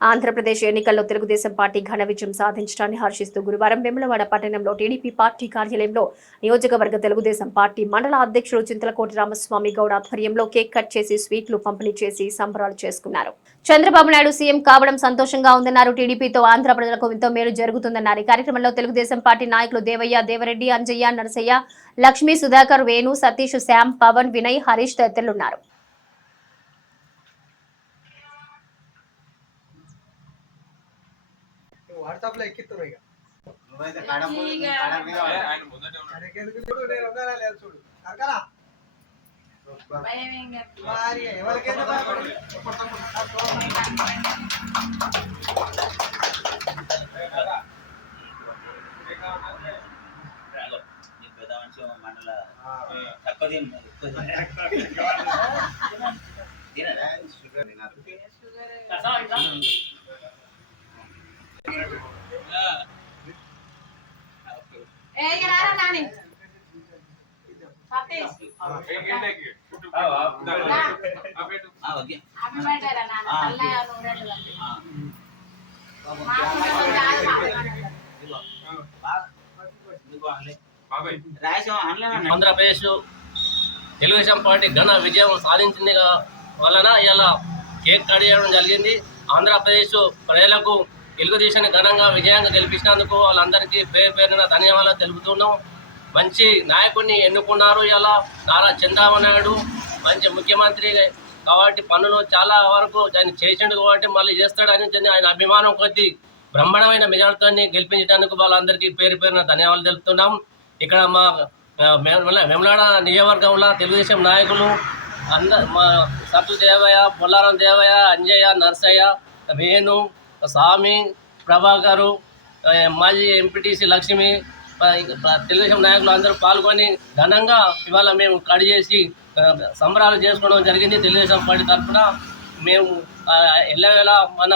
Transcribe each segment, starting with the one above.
ఆంధ్రప్రదేశ్ ఎన్నికల్లో తెలుగుదేశం పార్టీ ఘన విజయం సాధించడాన్ని హర్షిస్తూ గురువారం వెములవాడ పట్టణంలో టీడీపీ పార్టీ కార్యాలయంలో నియోజకవర్గ తెలుగుదేశం పార్టీ మండల అధ్యక్షుడు చింతలకోటి రామస్వామి గౌడ్ ఆధ్వర్యంలో కేక్ కట్ చేసి స్వీట్లు పంపిణీ చేసి సంబరాలు చేసుకున్నారు. చంద్రబాబు నాయుడు సీఎం కావడం సంతోషంగా ఉందన్నారు. టీడీపీతో ఆంధ్ర ప్రజలకు ఎంతో మేలు జరుగుతుందన్నారు. ఈ కార్యక్రమంలో తెలుగుదేశం పార్టీ నాయకులు దేవయ్య దేవరెడ్డి అంజయ్య నరసయ్య లక్ష్మీ సుధాకర్ వేణు సతీష్ శ్యామ్ పవన్ వినయ్ హరీష్ తదితరులున్నారు వాట్సాప్లో ఎక్కిస్తున్నావు ఇక. చూడు. అరకరా మరి ఎవరికైనా మండల తక్కువ తిను, ఆంధ్రప్రదేశ్ తెలుగుదేశం పార్టీ ఘన విజయం సాధించింది గా- వలన ఇలా కేక్ కట్ చేయడం జరిగింది. ఆంధ్రప్రదేశ్ ప్రజలకు తెలుగుదేశాన్ని ఘనంగా విజయంగా గెలిపించినందుకు వాళ్ళందరికీ పేరు పేరున ధన్యవాదాలు తెలుపుతున్నాం. మంచి నాయకుడిని ఎన్నుకున్నారు ఇలా నారా చంద్రబాబు నాయుడు. మంచి ముఖ్యమంత్రి కాబట్టి పనులు చాలా వరకు ఆయన చేసిండు కాబట్టి మళ్ళీ చేస్తాడని ఆయన అభిమానం కొద్దీ బ్రహ్మాండమైన మెజార్టీతో గెలిపించడానికి వాళ్ళందరికీ పేరు పేరున ధన్యవాదాలు తెలుపుతున్నాం. ఇక్కడ మా వెమలాడ నియోజకవర్గంలో తెలుగుదేశం నాయకులు అంద మా సత్తు దేవయ్య బొల్లారం దేవయ్య అంజయ్య నర్సయ్య వేణు స్వామి ప్రభాకరు మాజీ ఎంపీటీసీ లక్ష్మి తెలుగుదేశం నాయకులు అందరూ పాల్గొని ఘనంగా ఇవాళ మేము కడి చేసి సంబరాలు చేసుకోవడం జరిగింది తెలుగుదేశం పార్టీ తరఫున. మేము ఎల్లవేళ మన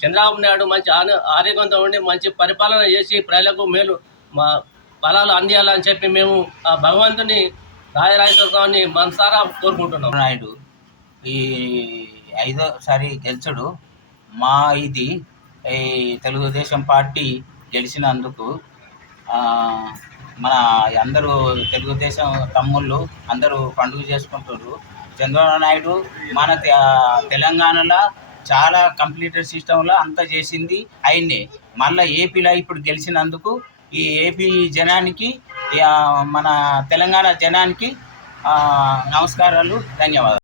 చంద్రబాబు నాయుడు మంచి ఆన- ఆరోగ్యంతో ఉండి మంచి పరిపాలన చేసి ప్రజలకు మేలు మా ఫలాలు అందియాలని చెప్పి మేము ఆ భగవంతుని రాజరాజేశ్వర స్వామిని మనసారా కోరుకుంటున్నాం. నాయుడు ఈ ఐదోసారి గెలిచడు. మా ఇది ఈ తెలుగుదేశం పార్టీ గెలిచినందుకు మన అందరూ తెలుగుదేశం తమ్ముళ్ళు అందరూ పండుగ చేసుకుంటున్నారు చంద్రబాబు నాయుడు మన తెలంగాణలో చాలా కంప్యూటర్ సిస్టంలో అంతా చేసింది ఆయన్నే. మళ్ళీ ఏపీలో ఇప్పుడు గెలిచినందుకు ఈ ఏపీ జనానికి మన తెలంగాణ జనానికి నమస్కారాలు ధన్యవాదాలు.